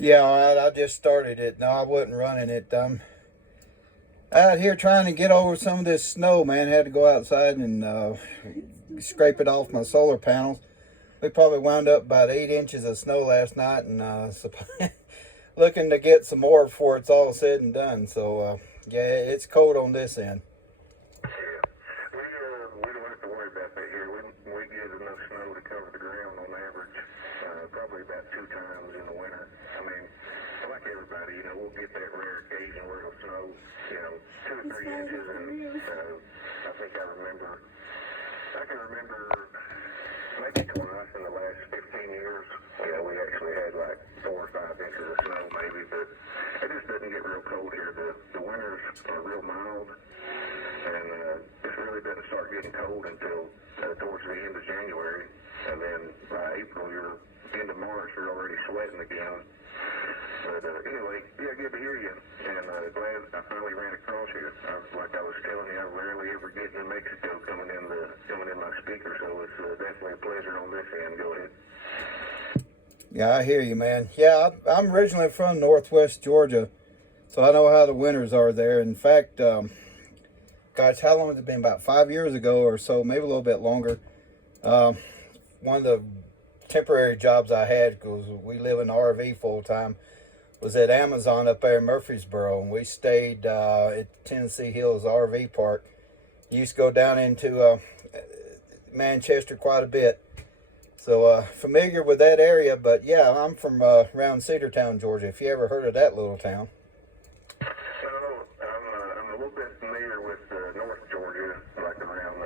Yeah, I just started it. No, I wasn't running it. Out here trying to get over some of this snow, man. Had to go outside and scrape it off my solar panels. We probably wound up about 8 inches of snow last night, and looking to get some more before it's all said and done. So, yeah, it's cold on this end. We don't have to worry about that here. We get enough snow to cover the ground on average, probably about 2 times in the winter. I mean, like everybody, we'll get that rare occasion where it'll snow, 2 or 3 inches, and I can remember maybe twice in the last 15 years, we actually had like 4 or 5 inches of snow maybe, but it just doesn't get real cold here. The winters are real mild, and it really doesn't start getting cold until towards the end of January, and then by April, end of March, you're already sweating again. But anyway, yeah, good to hear you, and glad I finally ran across you. Like I was telling you, I rarely ever get to New Mexico coming in my speaker, so it's definitely a pleasure on this end. Go ahead. Yeah, I hear you, man. Yeah, I'm originally from Northwest Georgia, so I know how the winters are there. In fact, gosh, how long has it been? About 5 years ago or so, maybe a little bit longer. One of the temporary jobs I had, because we live in RV full time, was at Amazon up there in Murfreesboro, and we stayed at Tennessee Hills RV Park. Used to go down into Manchester quite a bit, so familiar with that area. But yeah, I'm from around Cedartown, Georgia. If you ever heard of that little town. I'm a little bit familiar with North Georgia, like around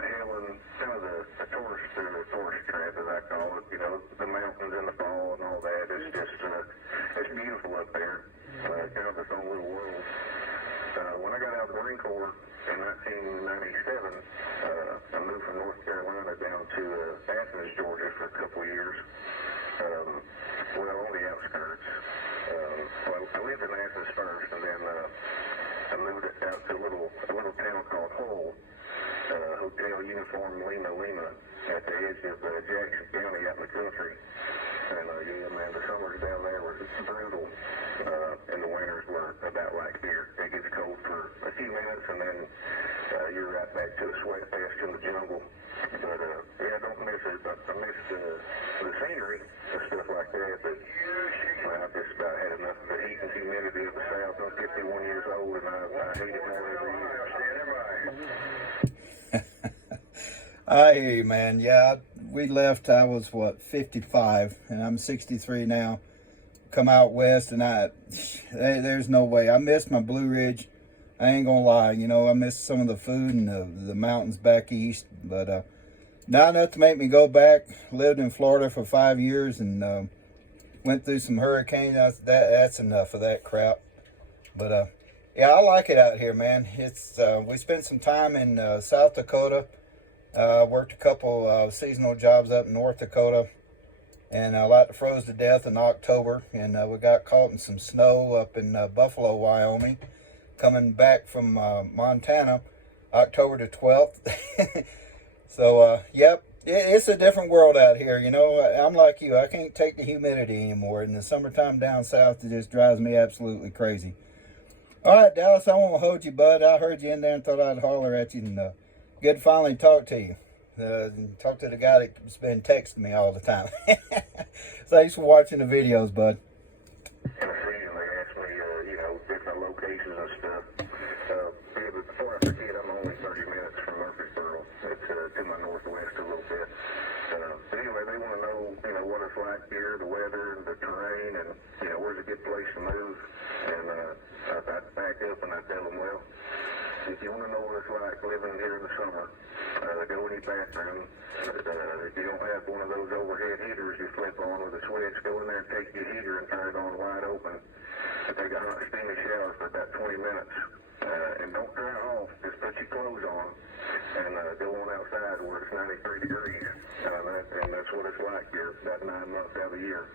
Helen, kind of the tourist trap, as I call it. The mountains in the fall and all that. It's just it's beautiful up there. Kind of its own little world. When I got out of the Marine Corps in 1997, I moved from North Carolina down to Athens, Georgia for a couple of years. Well, on the outskirts. Well, I lived in Athens first, and then I moved out to a little town called Hull, Hotel Uniform Lima Lima, at the edge of Jackson County out in the country. And yeah, man, the summers down there were brutal, and the winters were about like here. It gets cold for a few minutes, and then you're right back to a sweat fest in the jungle. But yeah, I don't miss it. I miss the scenery and stuff like that. But I've just about had enough of the heat and humidity of the South. I'm 51 years old, and I hate it more every year. I hear you, man. Yeah, we left, I was, 55, and I'm 63 now. Come out west, and there's no way. I miss my Blue Ridge. I ain't gonna lie, I miss some of the food and the mountains back east, but not enough to make me go back. Lived in Florida for 5 years and went through some hurricanes. That's enough of that crap. But yeah, I like it out here, man. It's we spent some time in South Dakota. Worked a couple seasonal jobs up in North Dakota, and I like to froze to death in October, and we got caught in some snow up in Buffalo, Wyoming, coming back from Montana, October the 12th. So, yep, it's a different world out here. I'm like you. I can't take the humidity anymore. In the summertime down south, it just drives me absolutely crazy. All right, Dallas, I won't hold you, bud. I heard you in there and thought I'd holler at you, and good to finally talk to you. Talk to the guy that's been texting me all the time. Thanks for watching the videos, bud. Occasionally ask me, different locations and stuff. Yeah, but before I forget, I'm only 30 minutes from Murfreesboro. It's to my northwest a little bit. Anyway, they want to know, what it's like here, the weather and the terrain, and, where's a good place to move. And I back up and I tell them, well, if you want to know what it's like living here in the summer, go in your bathroom. If you don't have one of those overhead heaters you flip on with a switch, go in there and take your heater and turn it on wide open. And take a hot, steamy shower for about 20 minutes. And don't dry off. Just put your clothes on and go on outside where it's 93 degrees. And that's what it's like here about 9 months out of the year.